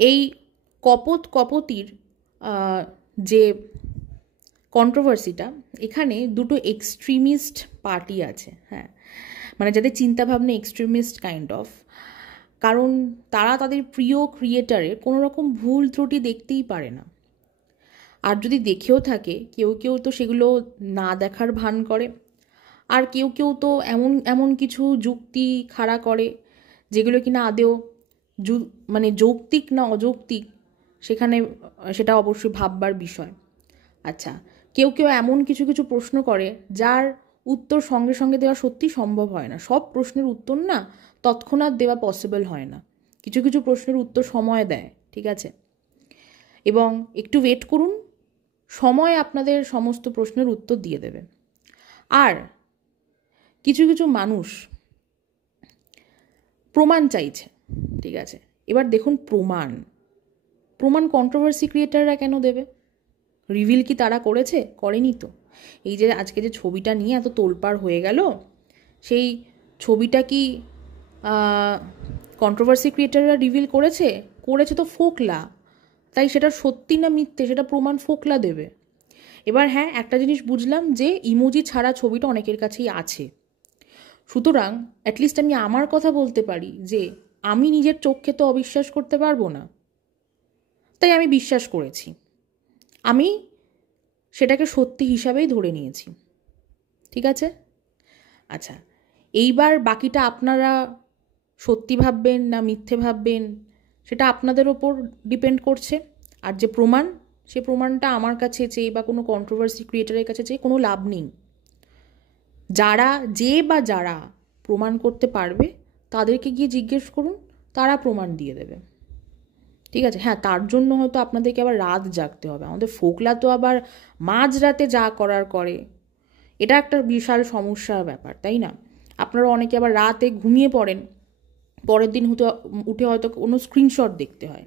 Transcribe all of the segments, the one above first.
এই কপতির যে কন্ট্রোভার্সিটা, এখানে দুটো এক্সট্রিমিস্ট পার্টি আছে, হ্যাঁ, মানে যাদের চিন্তাভাবনা এক্সট্রিমিস্ট কাইন্ড অফ। কারণ তারা তাদের প্রিয় ক্রিয়েটারে কোনো রকম ভুল ত্রুটি দেখতেই পারে না। আর যদি দেখেও থাকে, কেউ কেউ তো সেগুলো না দেখার ভান করে, আর কেউ কেউ তো এমন এমন কিছু যুক্তি খাড়া করে যেগুলো কিনা আদেও মানে যৌক্তিক না অযৌক্তিক, সেটা অবশ্যই ভাববার বিষয়। আচ্ছা, কেউ কেউ এমন কিছু কিছু প্রশ্ন করে যার উত্তর সঙ্গে সঙ্গে দেওয়া সত্যি সম্ভব হয় না। সব প্রশ্নের উত্তর না তৎক্ষণাৎ দেওয়া পসিবল হয় না, কিছু কিছু প্রশ্নের উত্তর সময় দেয়, ঠিক আছে? এবং একটু ওয়েট করুন, সময় আপনাদের সমস্ত প্রশ্নের উত্তর দিয়ে দেবে। আর কিছু কিছু মানুষ প্রমাণ চাইছে, ঠিক আছে? এবার দেখুন, প্রমাণ কন্ট্রোভার্সি ক্রিয়েটাররা কেন দেবে? রিভিল কি তারা করেনি তো। এই যে আজকে যে ছবিটা নিয়ে এত তোলপাড় হয়ে গেল, সেই ছবিটা কি কন্ট্রোভার্সি ক্রিয়েটাররা রিভিল করেছে তো ফোকলা। তাই সেটা সত্যি না মিথ্যে সেটা প্রমাণ ফোকলা দেবে। এবার হ্যাঁ, একটা জিনিস বুঝলাম যে ইমোজি ছাড়া ছবিটা অনেকের কাছেই আছে, সুতরাং অ্যাটলিস্ট আমি আমার কথা বলতে পারি যে আমি নিজের চোখকে তো অবিশ্বাস করতে পারবো না, তাই আমি বিশ্বাস করেছি, আমি সেটাকে সত্যি হিসাবেই ধরে নিয়েছি, ঠিক আছে? আচ্ছা, এইবার বাকিটা আপনারা সত্যি ভাববেন না মিথ্যে ভাববেন সেটা আপনাদের ওপর ডিপেন্ড করছে। আর যে সে প্রমাণটা আমার কাছে চেয়ে বা কোনো কন্ট্রোভার্সি ক্রিয়েটারের কাছে চেয়ে কোনো লাভ নেই। যারা প্রমাণ করতে পারবে তাদেরকে গিয়ে জিজ্ঞেস করুন, তারা প্রমাণ দিয়ে দেবে, ঠিক আছে? হ্যাঁ, তার জন্য হয়তো আপনাদেরকে আবার রাত জাগতে হবে। আমাদের ফোকলা তো আবার মাঝরাতে যা করার করে, এটা একটা বিশাল সমস্যার ব্যাপার, তাই না? আপনারা অনেকে আবার রাতে ঘুমিয়ে পড়েন, পরের দিন উঠে হয়তো কোনো স্ক্রিনশট দেখতে হয়।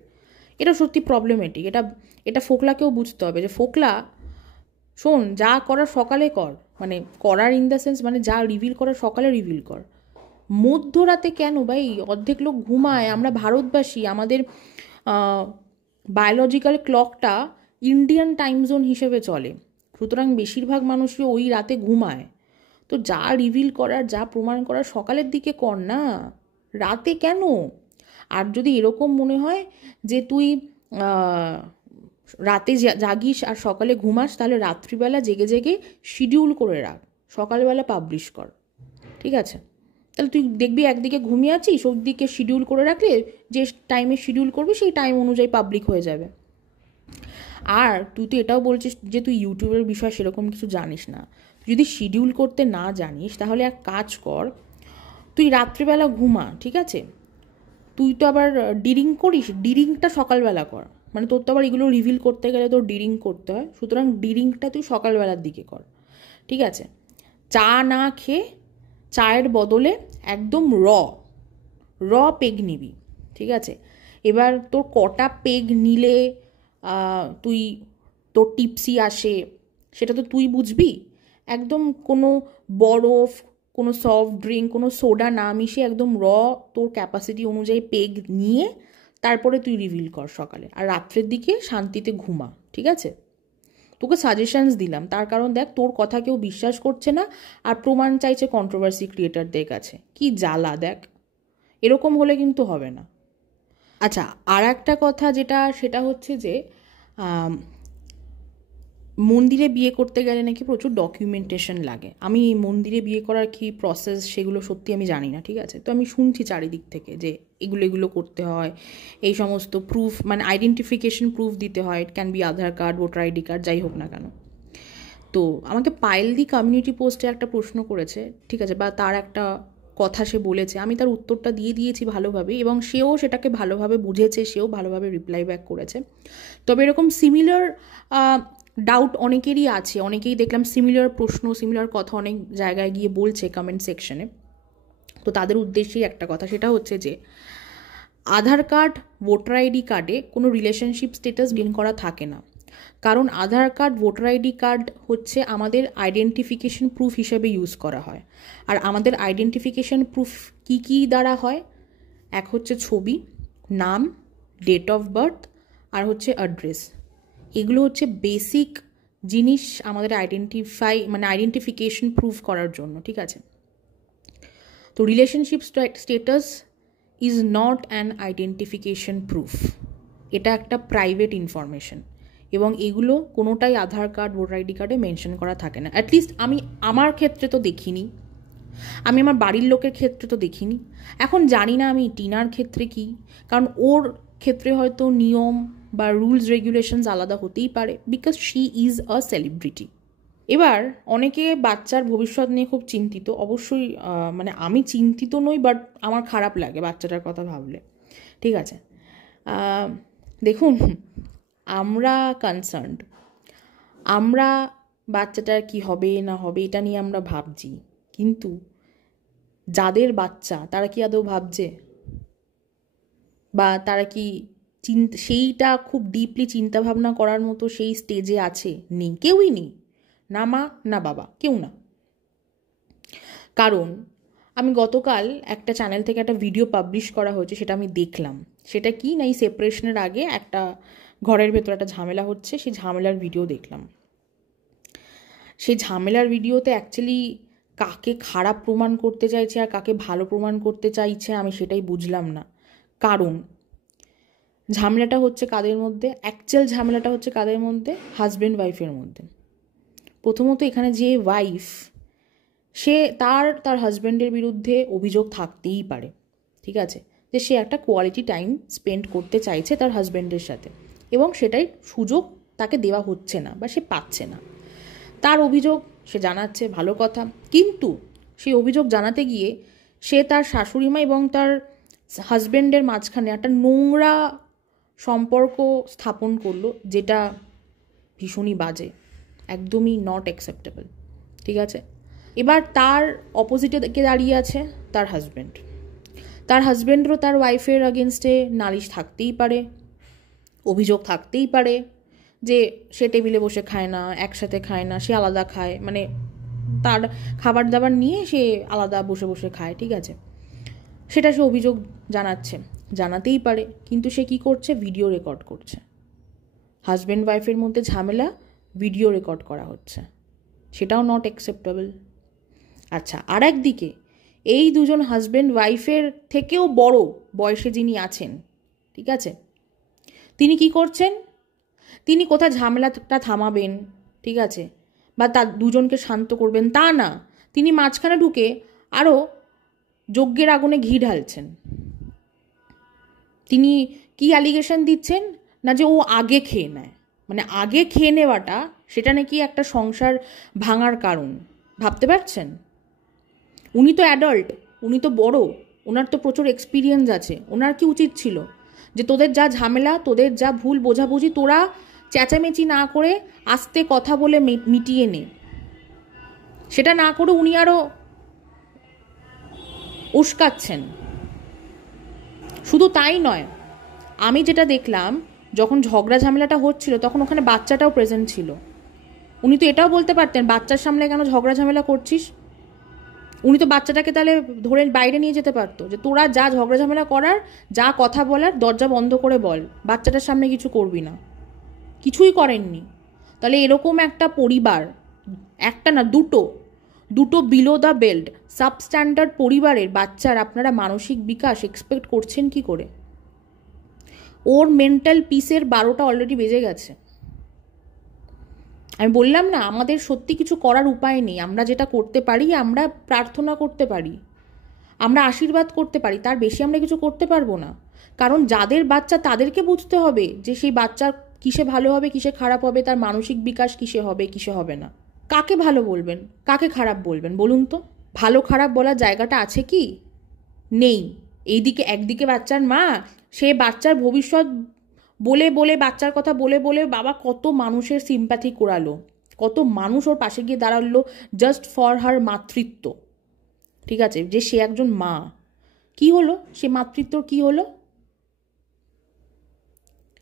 এটা সত্যি প্রবলেমেটিক। এটা ফোকলাকেও বুঝতে হবে যে ফোকলা, শোন, যা করার সকালে কর, মানে করার ইন দ্য সেন্স মানে যা রিভিল করার সকালে রিভিল কর। মধ্যরাতে কেন ভাই? অর্ধেক লোক ঘুমায়। আমরা ভারতবাসী, আমাদের বায়োলজিক্যাল ক্লকটা ইন্ডিয়ান টাইম জোন হিসেবে চলে, সুতরাং বেশিরভাগ মানুষই ওই রাতে ঘুমায়। তো যা রিভিল করার, যা প্রমাণ করার সকালের দিকে কর না, রাতে কেন? আর যদি এরকম মনে হয় যে তুই রাতে জাগিস আর সকালে ঘুমাস, তাহলে রাত্রিবেলা জেগে জেগে শিডিউল করে রাখ, সকালবেলা পাবলিশ কর, ঠিক আছে? তাহলে তুই দেখবি একদিকে ঘুমিয়ে আছিস, ওদিকে শিডিউল করে রাখলে যে টাইমে শিডিউল করবি সেই টাইম অনুযায়ী পাবলিক হয়ে যাবে। আর তুই তো এটাও বলছিস যে তুই ইউটিউবের বিষয় সেরকম কিছু জানিস না। যদি শিডিউল করতে না জানিস তাহলে এক কাজ কর, তুই রাত্রিবেলা ঘুমা, ঠিক আছে? তুই তো আবার ডিরিং করিস, ডিরিংটা সকালবেলা কর, মানে তোর তো আবার এগুলো রিভিল করতে গেলে তোর ডিরিং করতে হয়, সুতরাং ডিরিংটা তুই সকালবেলার দিকে কর, ঠিক আছে? চা না খেয়ে চায়ের বদলে একদম র পেগ নিবি, ঠিক আছে? এবার তোর কটা পেগ নিলে তুই তোর টিপসি আসে সেটা তো তুই বুঝবি। একদম কোনো বরফ, কোনো সফট ড্রিঙ্ক, কোনো সোডা না মিশিয়ে একদম তোর ক্যাপাসিটি অনুযায়ী পেগ নিয়ে তারপরে তুই রিভিল কর সকালে, আর রাত্রের দিকে শান্তিতে ঘুমা, ঠিক আছে? তোকে সাজেশনস দিলাম, তার কারণ দেখ তোর কথা কেউ বিশ্বাস করছে না, আর প্রমাণ চাইছে কন্ট্রোভার্সি ক্রিয়েটারদের কাছে। কি জ্বালা দেখ, এরকম হলে কিন্তু হবে না। আচ্ছা, আর একটা কথা সেটা হচ্ছে যে মন্দিরে বিয়ে করতে গেলে নাকি প্রচুর ডকুমেন্টেশন লাগে। আমি মন্দিরে বিয়ে করার কি প্রসেস সেগুলো সত্যি আমি জানি না, ঠিক আছে? তো আমি শুনছি চারিদিক থেকে যে এগুলো করতে হয়, এই সমস্ত প্রুফ, মানে আইডেন্টিফিকেশন প্রুফ দিতে হয়। It can be Aadhaar card, voter ID card, যাই হোক না কেন। তো আমাকে পায়েলদি কমিউনিটি পোস্টে একটা প্রশ্ন করেছে, ঠিক আছে, বা তার একটা কথা সে বলেছে, আমি তার উত্তরটা দিয়ে দিয়েছি ভালোভাবে, এবং সেও সেটাকে ভালোভাবে বুঝেছে, সেও ভালোভাবে রিপ্লাই ব্যাক করেছে। তবে এরকম সিমিলার ডাউট অনেকেরই আছে, অনেকেই দেখলাম সিমিলার প্রশ্ন, সিমিলার কথা অনেক জায়গায় গিয়ে বলছে কমেন্ট সেকশনে। তো তাদের উদ্দেশ্যেই একটা কথা, সেটা হচ্ছে যে আধার কার্ড, ভোটার আইডি কার্ডে কোনো রিলেশনশিপ স্ট্যাটাস মেনশন করা থাকে না, কারণ আধার কার্ড, ভোটার আইডি কার্ড হচ্ছে আমাদের আইডেন্টিফিকেশন প্রুফ হিসেবে ইউজ করা হয়। আর আমাদের আইডেন্টিফিকেশন প্রুফ কী দ্বারা হয়? এক হচ্ছে ছবি, নাম, ডেট অফ বার্থ আর হচ্ছে অ্যাড্রেস। এগুলো হচ্ছে বেসিক জিনিস আমাদের আইডেন্টিফিকেশন প্রুফ করার জন্য, ঠিক আছে? তো relationship status is not an identification proof, এটা একটা প্রাইভেট ইনফরমেশন, এবং এগুলো কোনোটাই আধার কার্ড, ভোটার আইডি কার্ডে মেনশন করা থাকে না। অ্যাটলিস্ট আমি আমার ক্ষেত্রে তো দেখিনি, আমি আমার বাড়ির লোকের ক্ষেত্রে তো দেখিনি। এখন জানি না আমি টিনার ক্ষেত্রে কি, কারণ ওর ক্ষেত্রে হয়তো নিয়ম বা রুলস রেগুলেশনস আলাদা হতেই পারে, because she is a celebrity. এবার অনেকে বাচ্চার ভবিষ্যৎ নিয়ে খুব চিন্তিত, অবশ্যই মানে আমি চিন্তিত নই, বাট আমার খারাপ লাগে বাচ্চাটার কথা ভাবলে, ঠিক আছে? দেখুন, আমরা কনসার্নড, আমরা বাচ্চাটার কি হবে না হবে এটা নিয়ে আমরা ভাবছি, কিন্তু যাদের বাচ্চা তারা কি আদৌ ভাবছে? বা তারা কি সেইটা খুব ডিপলি চিন্তাভাবনা করার মতো সেই স্টেজে আছে? নেই, কেউই নেই, না মা না বাবা, কেউ না। কারণ আমি গতকাল একটা চ্যানেল থেকে একটা ভিডিও পাবলিশ করা হয়েছে, সেটা আমি দেখলাম। সেটা কি না, এই সেপারেশনের আগে একটা ঘরের ভেতর একটা ঝামেলা হচ্ছে, সেই ঝামেলার ভিডিও দেখলাম। সেই ঝামেলার ভিডিওতে অ্যাকচুয়ালি কাকে খারাপ প্রমাণ করতে চাইছে আর কাকে ভালো প্রমাণ করতে চাইছে আমি সেটাই বুঝলাম না। কারণ ঝামেলাটা হচ্ছে কাদের মধ্যে? অ্যাকচুয়াল ঝামেলাটা হচ্ছে কাদের মধ্যে? হাজব্যান্ড ওয়াইফের মধ্যে। প্রথমত এখানে যে ওয়াইফ, সে তার হাজব্যান্ডের বিরুদ্ধে অভিযোগ থাকতেই পারে, ঠিক আছে, যে সে একটা কোয়ালিটি টাইম স্পেন্ড করতে চাইছে তার হাজব্যান্ডের সাথে, এবং সেটাই সুযোগ তাকে দেওয়া হচ্ছে না বা সে পাচ্ছে না। তার অভিযোগ সে জানাচ্ছে, ভালো কথা, কিন্তু সেই অভিযোগ জানাতে গিয়ে সে তার শাশুড়িমা এবং তার হাজব্যান্ডের মাঝখানে একটা নোংরা সম্পর্ক স্থাপন করলো, যেটা ভীষণই বাজে, একদমই নট অ্যাকসেপ্টেবল, ঠিক আছে? এবার তার অপোজিটে কে দাঁড়িয়ে আছে? তার হাজব্যান্ড। তার হাজব্যান্ডেরও তার ওয়াইফের আগেনস্টে নালিশ থাকতেই পারে, অভিযোগ থাকতেই পারে যে সে টেবিলে বসে খায় না, একসাথে খায় না, সে আলাদা খায়, মানে তার খাবার দাবার নিয়ে সে আলাদা বসে বসে খায়, ঠিক আছে? সেটা সে অভিযোগ জানাতেই পারে, কিন্তু সে কি করছে? ভিডিও রেকর্ড করছে। হাজব্যান্ড ওয়াইফের মধ্যে ঝামেলা, ভিডিও রেকর্ড করা হচ্ছে, সেটাও নট অ্যাকসেপ্টেবল। আচ্ছা, আর একদিকে এই দুজন হাজব্যান্ড ওয়াইফের থেকেও বড় বয়সে যিনি আছেন, ঠিক আছে, তিনি কি করছেন? তিনি কোথায় ঝামেলাটা থামাবেন, ঠিক আছে, বা তার দুজনকে শান্ত করবেন তা না, তিনি মাঝখানে ঢুকে আরও যজ্ঞের আগুনে ঘি ঢালছেন। তিনি কি অ্যালিগেশন দিচ্ছেন? না যে ও আগে খেয়ে নেয়, মানে আগে খেয়ে নেওয়াটা সেটা নাকি একটা সংসার ভাঙার কারণ। ভাবতে পারছেন? উনি তো অ্যাডাল্ট, উনি তো বড়, ওনার তো প্রচুর এক্সপিরিয়েন্স আছে। ওনার কি উচিত ছিল যে তোদের যা ঝামেলা, তোদের যা ভুল বোঝাবুঝি, তোরা চেঁচামেচি না করে আস্তে কথা বলে মিটিয়ে নে। সেটা না করে উনি আরও উস্কাচ্ছেন। শুধু তাই নয়, আমি যেটা দেখলাম, যখন ঝগড়া ঝামেলাটা হচ্ছিল তখন ওখানে বাচ্চাটাও প্রেজেন্ট ছিল। উনি তো এটাও বলতে পারতেন, বাচ্চার সামনে কেন ঝগড়া ঝামেলা করছিস? উনি তো বাচ্চাটাকে তাহলে ধরে বাইরে নিয়ে যেতে পারতো, যে তোরা যা ঝগড়া ঝামেলা করার, যা কথা বলার, দরজা বন্ধ করে বল, বাচ্চাটার সামনে কিছু করবি না। কিছুই করেননি। তাহলে এরকম একটা পরিবার, একটা না দুটো বিলো দ্য বেল্ট সাবস্ট্যান্ডার্ড পরিবারের বাচ্চার আপনারা মানসিক বিকাশ এক্সপেক্ট করছেন কি করে? ওর মেন্টাল পিসের 12টা অলরেডি বেজে গেছে। আমি বললাম না, আমাদের সত্যি কিছু করার উপায় নেই। আমরা যেটা করতে পারি, আমরা প্রার্থনা করতে পারি, আমরা আশীর্বাদ করতে পারি, তার বেশি আমরা কিছু করতে পারবো না। কারণ যাদের বাচ্চা তাদেরকে বুঝতে হবে যে সেই বাচ্চার কিসে ভালো হবে, কিসে খারাপ হবে, তার মানসিক বিকাশ কিসে হবে, কিসে হবে না। কাকে ভালো বলবেন, কাকে খারাপ বলবেন বলুন তো? ভালো খারাপ বলার জায়গাটা আছে কি? নেই। এইদিকে একদিকে বাচ্চার মা, সে বাচ্চার ভবিষ্যৎ বলে বলে, বাচ্চার কথা বলে বলে বাবা কত মানুষের সিম্প্যাথি করালো, কত মানুষ ওর পাশে গিয়ে দাঁড়ালো জাস্ট ফর হার মাতৃত্ব, ঠিক আছে, যে সে একজন মা। কি হলো সে মাতৃত্বর? কি হলো?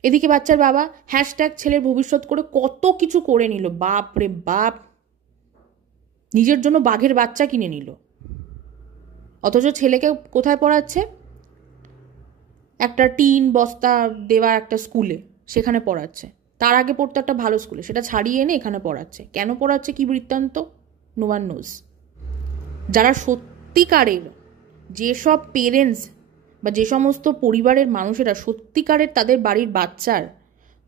এদিকে বাচ্চার বাবা হ্যাশট্যাগ ছেলের ভবিষ্যৎ করে কত কিছু করে নিল, বাপ রে বাপ, নিজের জন্য বাঘের বাচ্চা কিনে নিল, অথচ ছেলেকে কোথায় পড়াচ্ছে? একটা টিন বস্তা দেওয়া একটা স্কুলে, সেখানে পড়াচ্ছে। তার আগে পড়তো একটা ভালো স্কুলে, সেটা ছাড়িয়ে এনে এখানে পড়াচ্ছে। কেন পড়াচ্ছে, কি বৃত্তান্ত, নো ওয়ান নোজ। যারা সত্যিকারের, যেসব পেরেন্টস বা যে সমস্ত পরিবারের মানুষেরা সত্যিকারের তাদের বাড়ির বাচ্চার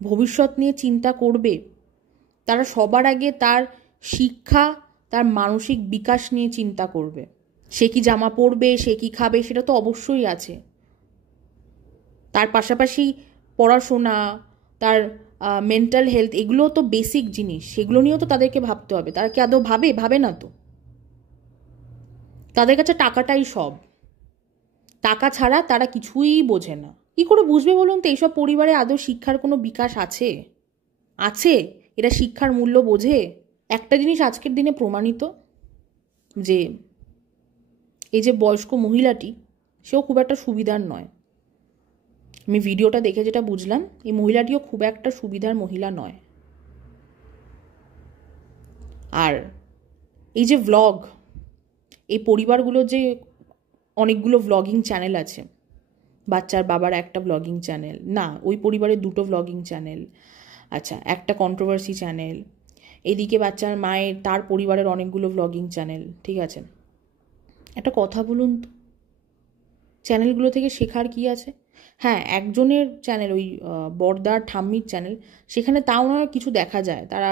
ভবিষ্যৎ নিয়ে চিন্তা করবে, তারা সবার আগে তার শিক্ষা, তার মানসিক বিকাশ নিয়ে চিন্তা করবে। সে কি জামা পরবে, সে কি খাবে, সেটা তো অবশ্যই আছে। তার পাশাপাশি পড়াশোনা, তার মেন্টাল হেলথ, এগুলো তো বেসিক জিনিস, সেগুলো নিয়েও তো তাদেরকে ভাবতে হবে। তারা কি আদৌ ভাবে? ভাবে না তো। তাদের কাছে টাকাটাই সব, টাকা ছাড়া তারা কিছুই বোঝে না। কি করে বুঝবে বলুন তো এইসব পরিবারে আদৌ শিক্ষার কোনো বিকাশ আছে? আছে? এরা শিক্ষার মূল্য বোঝে? একটা জিনিস আজকের দিনে প্রমাণিত, যে এই যে বয়স্ক মহিলাটি, সেও খুব একটা সুবিধার নয়। আমি ভিডিওটা দেখে যেটা বুঝলাম, এই মহিলাটিও খুব একটা সুবিধার মহিলা নয়। আর এই যে ভ্লগ, এই পরিবারগুলোর যে অনেকগুলো ভ্লগিং চ্যানেল আছে, বাচ্চার বাবার একটা ভ্লগিং চ্যানেল, না ওই পরিবারের দুটো ভ্লগিং চ্যানেল, আচ্ছা একটা কন্ট্রোভার্সি চ্যানেল, এদিকে বাচ্চার মায়ের, তার পরিবারের অনেকগুলো ভ্লগিং চ্যানেল, ঠিক আছে। একটা কথা বলুন তো, চ্যানেলগুলো থেকে শেখার কি আছে? হ্যাঁ, একজনের চ্যানেল, ওই বড়দার ঠাম্মির চ্যানেল, সেখানে তাও নয় কিছু দেখা যায়, তারা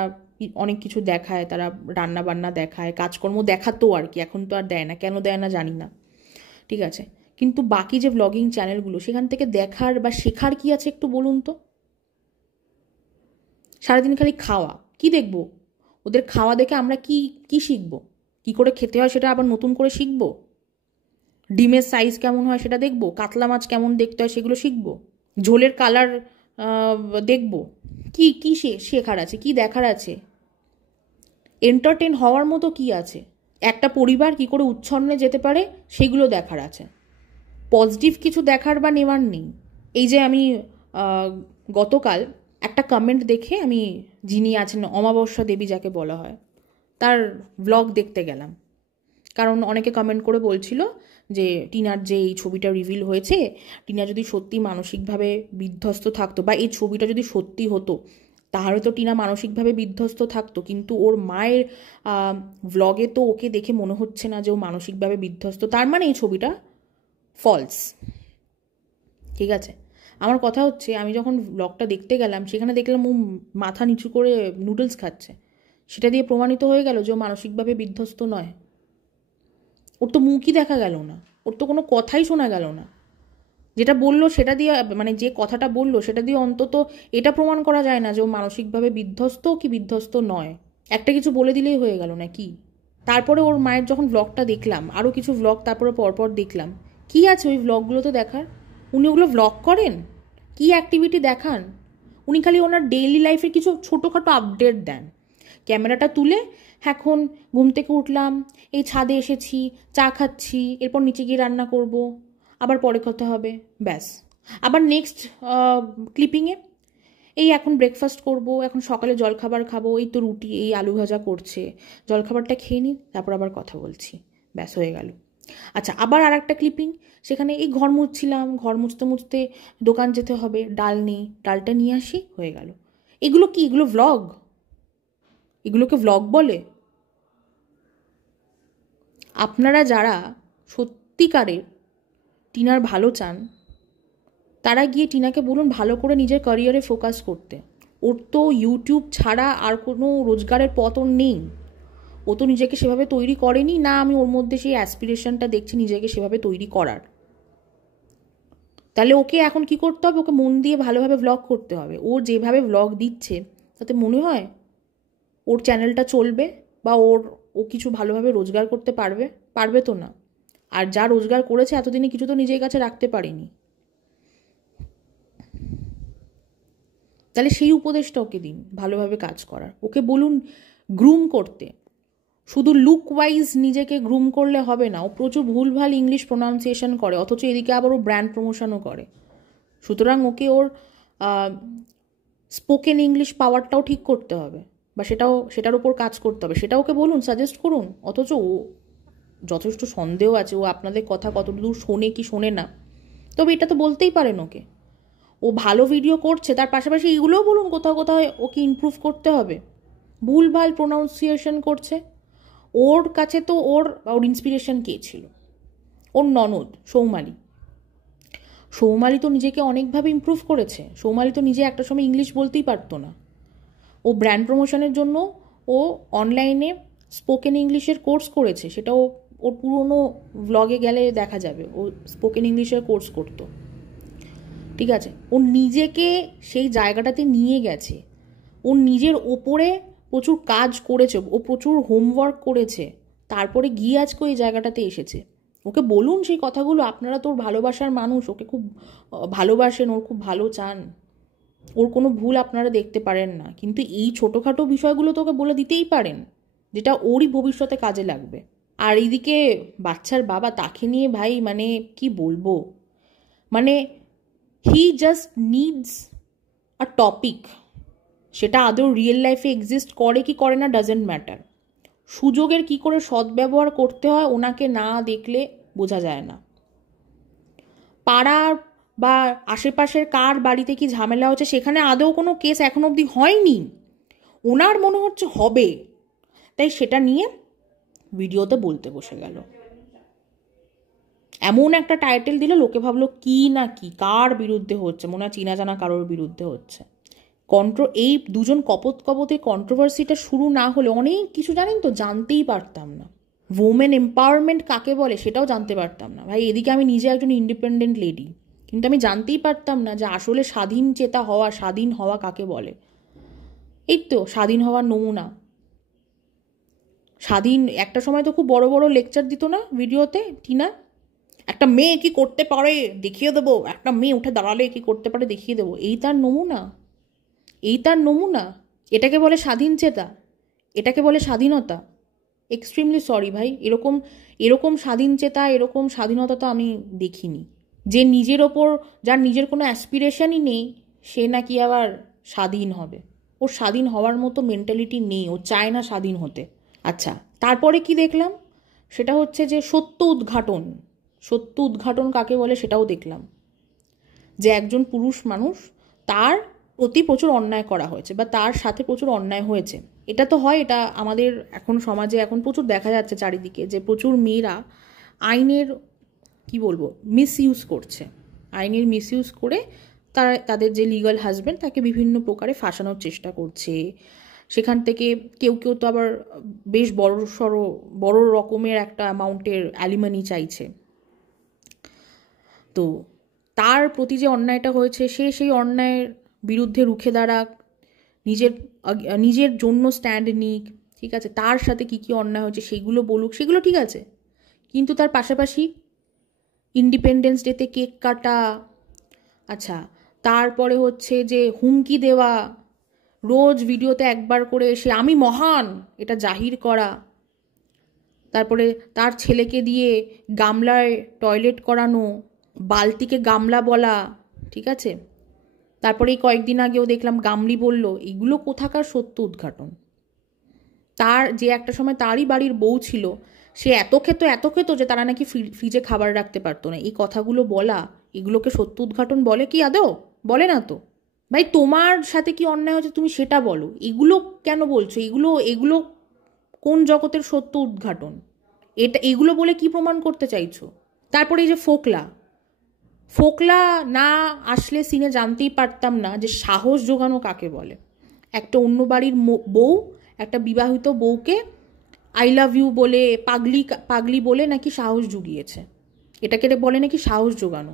অনেক কিছু দেখায়, তারা রান্না বান্না দেখায়, কাজকর্ম দেখাতো আর কি, এখন তো আর দেয় না, কেন দেয় না জানি না, ঠিক আছে। কিন্তু বাকি যে ভ্লগিং চ্যানেলগুলো, সেখান থেকে দেখার বা শেখার কি আছে একটু বলুন তো? সারাদিন খালি খাওয়া, কি দেখবো? ওদের খাওয়া দেখে আমরা কি কি শিখবো? কি করে খেতে হয় সেটা আবার নতুন করে শিখবো? ডিমের সাইজ কেমন হয় সেটা দেখবো? কাতলা মাছ কেমন দেখতে হয় সেগুলো শিখবো? ঝোলের কালার দেখবো? কি কি শেখার আছে, কি দেখার আছে? এন্টারটেন হওয়ার মতো কি আছে? একটা পরিবার কি করে উচ্ছন্নে যেতে পারে সেগুলো দেখার আছে। পজিটিভ কিছু দেখার বা নেওয়ার নেই। এই যে আমি গতকাল একটা কমেন্ট দেখে, আমি যিনি আছেন অমাবস্যা দেবী যাকে বলা হয়, তার ব্লগ দেখতে গেলাম। কারণ অনেকে কমেন্ট করে বলছিল যে টিনার যে এই ছবিটা রিভিল হয়েছে, টিনা যদি সত্যি মানসিকভাবে বিধ্বস্ত থাকতো, বা এই ছবিটা যদি সত্যি হতো, তাহলে তো টিনা মানসিকভাবে বিধ্বস্ত থাকতো। কিন্তু ওর মায়ের ভ্লগে তো ওকে দেখে মনে হচ্ছে না যে ও মানসিকভাবে বিধ্বস্ত, তার মানে এই ছবিটা ফলস, ঠিক আছে। আমার কথা হচ্ছে, আমি যখন ব্লগটা দেখতে গেলাম, সেখানে দেখলাম ও মাথা নিচু করে নুডলস খাচ্ছে। সেটা দিয়ে প্রমাণিত হয়ে গেল যে ও মানসিকভাবে বিধ্বস্ত নয়। ওর তো মুখই দেখা গেল না, ওর তো কোনো কথাই শোনা গেল না। যেটা বললো সেটা দিয়ে, মানে যে কথাটা বললো সেটা দিয়ে অন্তত এটা প্রমাণ করা যায় না যে ও মানসিকভাবে বিধ্বস্ত কি বিধ্বস্ত নয়। একটা কিছু বলে দিলেই হয়ে গেল না কি? তারপরে ওর মায়ের যখন ব্লগটা দেখলাম, আরও কিছু ব্লগ তারপরে পরপর দেখলাম, কি আছে ওই ব্লগগুলোতে দেখার? উনি ওগুলো ব্লগ করেন? কি অ্যাক্টিভিটি দেখান? উনি খালি ওনার ডেইলি লাইফের কিছু ছোটোখাটো আপডেট দেন। ক্যামেরাটা তুলে, এখন ঘুম থেকে উঠলাম, এই ছাদে এসেছি, চা খাচ্ছি, এরপর নিচে গিয়ে রান্না করব, আবার পরে কথা হবে, ব্যাস। আবার নেক্সট ক্লিপিংয়ে, এই এখন ব্রেকফাস্ট করব, এখন সকালে জলখাবার খাবো, এই তো রুটি, এই আলু ভাজা করছে, জলখাবারটা খেয়ে নিই, তারপর আবার কথা বলছি, ব্যাস হয়ে গেল। আচ্ছা, আবার আর একটা ক্লিপিং, সেখানে এই ঘর মুছছিলাম, ঘর মুছতে মুছতে দোকান যেতে হবে, ডাল নেই, ডালটা নিয়ে আসি, হয়ে গেল। এগুলো কি? এগুলো ভ্লগ? এগুলোকে ভ্লগ বলে? আপনারা যারা সত্যিকারের টিনার ভালো চান, তারা গিয়ে টিনাকে বলুন ভালো করে নিজের ক্যারিয়ারে ফোকাস করতে। ওর তো ইউটিউব ছাড়া আর কোনো রোজগারের পথ ওর নেই। ও তো নিজেকে সেভাবে তৈরি করেনি, না আমি ওর মধ্যে সেই অ্যাসপিরেশনটা দেখছি নিজেকে সেভাবে তৈরি করার। তাহলে ওকে এখন কি করতে হবে? ওকে মন দিয়ে ভালোভাবে ভ্লগ করতে হবে। ও যেভাবে ভ্লগ দিচ্ছে, তাতে মনে হয় ওর চ্যানেলটা চলবে, বা ও কিছু ভালোভাবে রোজগার করতে পারবে? পারবে তো না। আর যা রোজগার করেছে এতদিনে কিছু তো নিজের কাছে রাখতে পারেনি। তাহলে সেই উপদেশটা ওকে দিন, ভালোভাবে কাজ করার। ওকে বলুন গ্রুম করতে। শুধু লুক ওয়াইজ নিজেকে গ্রুম করলে হবে না। ও প্রচুর ভুলভাল ইংলিশ প্রোনাউন্সিয়েশন করে, অথচ এদিকে আবার ও ব্র্যান্ড প্রমোশনও করে। সুতরাং ওকে ওর স্পোকেন ইংলিশ পাওয়ারটাও ঠিক করতে হবে, বা সেটার উপর কাজ করতে হবে। সেটা ওকে বলুন, সাজেস্ট করুন। অথচ ও যথেষ্ট সন্দেহ আছে ও আপনাদের কথা কতদূর শোনে কি শোনে না, তবে এটা তো বলতেই পারেন ওকে, ও ভালো ভিডিও করছে, তার পাশাপাশি এগুলোও বলুন কোথাও কোথাও ওকে ইমপ্রুভ করতে হবে। ভুলভাল প্রোনাউন্সিয়েশন করছে। ওর কাছে তো ওর ইন্সপিরেশন কে ছিল? ওর ননদ সৌমালি। সৌমালি তো নিজেকে অনেকভাবে ইমপ্রুভ করেছে। সৌমালি তো নিজে একটা সময় ইংলিশ বলতেই পারতো না। ও ব্র্যান্ড প্রমোশনের জন্য ও অনলাইনে স্পোকেন ইংলিশের কোর্স করেছে, সেটাও ওর পুরনো ব্লগে গেলে দেখা যাবে। ও স্পোকেন ইংলিশের কোর্স করতো, ঠিক আছে। ও নিজেকে সেই জায়গাটাতে নিয়ে গেছে। ও নিজের ওপরে প্রচুর কাজ করেছে, ও প্রচুর হোমওয়ার্ক করেছে, তারপরে গিয়ে আজকে ওই জায়গাটাতে এসেছে। ওকে বলুন সেই কথাগুলো, আপনারা তোর ভালোবাসার মানুষ, ওকে খুব ভালোবাসেন, ওর খুব ভালো চান, ওর কোনো ভুল আপনারা দেখতে পারেন না, কিন্তু এই ছোটোখাটো বিষয়গুলো তো ওকে বলে দিতেই পারেন, যেটা ওরই ভবিষ্যতে কাজে লাগবে। আর এইদিকে বাচ্চার বাবা, তাকে নিয়ে ভাই মানে কি বলবো, মানে he just needs a topic. সেটা আদৌ রিয়েল লাইফে এক্সিস্ট করে কি করে না ডাজেন্ট ম্যাটার। সুযোগের কি করে সদ্ব্যবহার করতে হয় ওনাকে না দেখলে বোঝা যায় না। পাড়ার বা আশেপাশের কার বাড়িতে কি ঝামেলা হচ্ছে সেখানে আদৌ কোনো কেস এখন অবধি হয়নি, ওনার মনে হচ্ছে হবে, তাই সেটা নিয়ে ভিডিওতে বলতে বসে গেল। এমন একটা টাইটেল দিল, লোকে ভাবলো কি না কি, কার বিরুদ্ধে হচ্ছে, মনে হয় চিনা জানা কারোর বিরুদ্ধে হচ্ছে। এই দুজন কপোতের কন্ট্রোভার্সিটা শুরু না হলে অনেক কিছু জানেন তো জানতেই পারতাম না। ওমেন এম্পাওয়ারমেন্ট কাকে বলে সেটাও জানতে পারতাম না ভাই। এদিকে আমি নিজে একজন ইন্ডিপেন্ডেন্ট লেডি, কিন্তু আমি জানতেই পারতাম না যে আসলে স্বাধীন চেতা হওয়া, স্বাধীন হওয়া কাকে বলে। এই তো স্বাধীন হওয়ার নমুনা। স্বাধীন একটা সময় তো খুব বড় বড় লেকচার দিত না ভিডিওতে টিনা, একটা মেয়ে কি করতে পারে দেখিয়ে দেবো, একটা মেয়ে উঠে দাঁড়ালে কি করতে পারে দেখিয়ে দেবো। এই তার নমুনা, এই তার নমুনা। এটাকে বলে স্বাধীন চেতা, এটাকে বলে স্বাধীনতা? এক্সট্রিমলি সরি ভাই, এরকম এরকম স্বাধীন চেতা, এরকম স্বাধীনতা তো আমি দেখিনি। যে নিজের ওপর, যার নিজের কোনো অ্যাসপিরেশনই নেই, সে নাকি আবার স্বাধীন হবে। ওর স্বাধীন হওয়ার মতো মেন্টালিটি নেই, ও চায় না স্বাধীন হতে। আচ্ছা, তারপরে কি দেখলাম সেটা হচ্ছে যে সত্য উদ্ঘাটন। সত্য উদ্ঘাটন কাকে বলে সেটাও দেখলাম, যে একজন পুরুষ মানুষ, তার প্রতি প্রচুর অন্যায় করা হয়েছে বা তার সাথে প্রচুর অন্যায় হয়েছে। এটা তো হয়, এটা আমাদের এখন সমাজে এখন প্রচুর দেখা যাচ্ছে চারিদিকে, যে প্রচুর মেয়েরা আইনের কি বলবো মিসইউজ করছে। আইনের মিসইউজ করে তারা তাদের যে লিগাল হাজব্যান্ড তাকে বিভিন্ন প্রকারে ফাঁসানোর চেষ্টা করছে। সেখান থেকে কেউ কেউ তো আবার বেশ বড় রকমের একটা অ্যামাউন্টের অ্যালিমানি চাইছে। তো তার প্রতি যে অন্যায়টা হয়েছে, সে সেই অন্যায়ের বিরুদ্ধে রুখে দাঁড়াক, নিজের জন্য স্ট্যান্ড নিক, ঠিক আছে। তার সাথে কি কি অন্যায় হয়েছে সেগুলো বলুক, সেগুলো ঠিক আছে, কিন্তু তার পাশাপাশি ইন্ডিপেন্ডেন্স ডেতে কেক কাটা, আচ্ছা, তারপরে হচ্ছে যে হুমকি দেওয়া, রোজ ভিডিওতে একবার করে এসে আমি মহান এটা জাহির করা, তারপরে তার ছেলেকে দিয়ে গামলায় টয়লেট করানো, বালতিকে গামলা বলা, ঠিক আছে। তারপরে এই কয়েকদিন আগেও দেখলাম গামলি বলল, এগুলো কোথাকার সত্য উদ্ঘাটন? তার যে একটা সময় তারই বাড়ির বউ ছিল, সে এত খেত যে তারা নাকি ফ্রিজে খাবার রাখতে পারতো না। এই কথাগুলো বলা, এগুলোকে সত্য উদ্ঘাটন বলে কি আদৌ? বলে না তো ভাই। তোমার সাথে কি অন্যায় হচ্ছে তুমি সেটা বলো, এগুলো কেন বলছো? এগুলো কোন জগতের সত্য উদ্ঘাটন? এগুলো বলে কি প্রমাণ করতে চাইছো? তারপরে এই যে ফোকলা না আসলে সিনে জানতেই পারতাম না যে সাহস জোগানো কাকে বলে। একটা অন্য বাড়ির বউ একটা বিবাহিত বউকে আই লাভ ইউ বলে, পাগলি বলে নাকি সাহস জুগিয়েছে। এটাকে বলে নাকি সাহস জোগানো।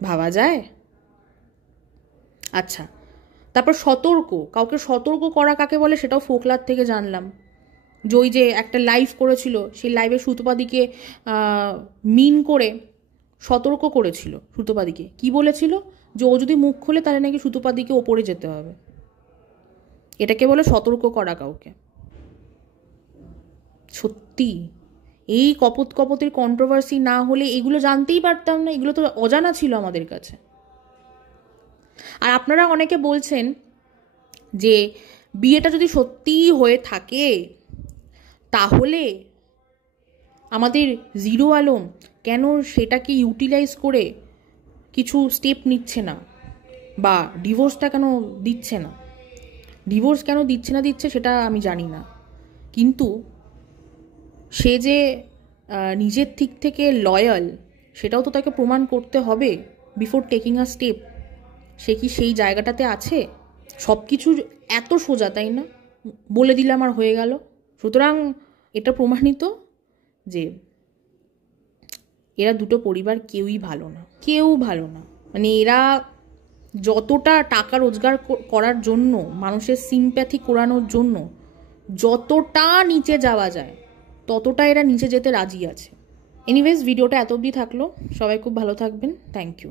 ভাবা যায়? আচ্ছা, তারপর কাউকে সতর্ক করা কাকে বলে সেটাও ফোকলার থেকে জানলাম। যে একটা লাইভ করেছিল, সেই লাইভে সুতপাদিকে মিন করে সতর্ক করেছিল। সুতপাদিকে কি বলেছিল? যে ও যদি মুখ খোলে তাহলে নাকি সুতপাদিকে ওপরে যেতে হবে। এটাকে বলে সতর্ক করা কাউকে? সত্যি এই কপতের কন্ট্রোভার্সি না হলে এগুলো জানতেই পারতাম না, এগুলো তো অজানা ছিল আমাদের কাছে। আর আপনারা অনেকে বলছেন যে বিয়েটা যদি সত্যিই হয়ে থাকে তাহলে আমাদের জিরো আলম কেন সেটাকে ইউটিলাইজ করে কিছু স্টেপ নিচ্ছে না, বা ডিভোর্সটা কেন দিচ্ছে না। ডিভোর্স কেন দিচ্ছে সেটা আমি জানি না, কিন্তু সে যে নিজের দিক থেকে লয়াল সেটাও তো তাকে প্রমাণ করতে হবে বিফোর টেকিং আ স্টেপ। সে কি সেই জায়গাটাতে আছে? সব কিছু এত সোজা, তাই না? বলে দিলাম আর হয়ে গেল। সুতরাং এটা প্রমাণিত যে এরা দুটো পরিবার কেউই ভালো না, কেউ ভালো না। মানে এরা যতটা টাকা রোজগার করার জন্য, মানুষের সিম্প্যাথি কোরানোর জন্য যতটা নিচে যাওয়া যায় ততটা এরা নিচে যেতে রাজি আছে। এনিওয়েজ, ভিডিওটা এত অবধি থাকলো। সবাই খুব ভালো থাকবেন। Thank you.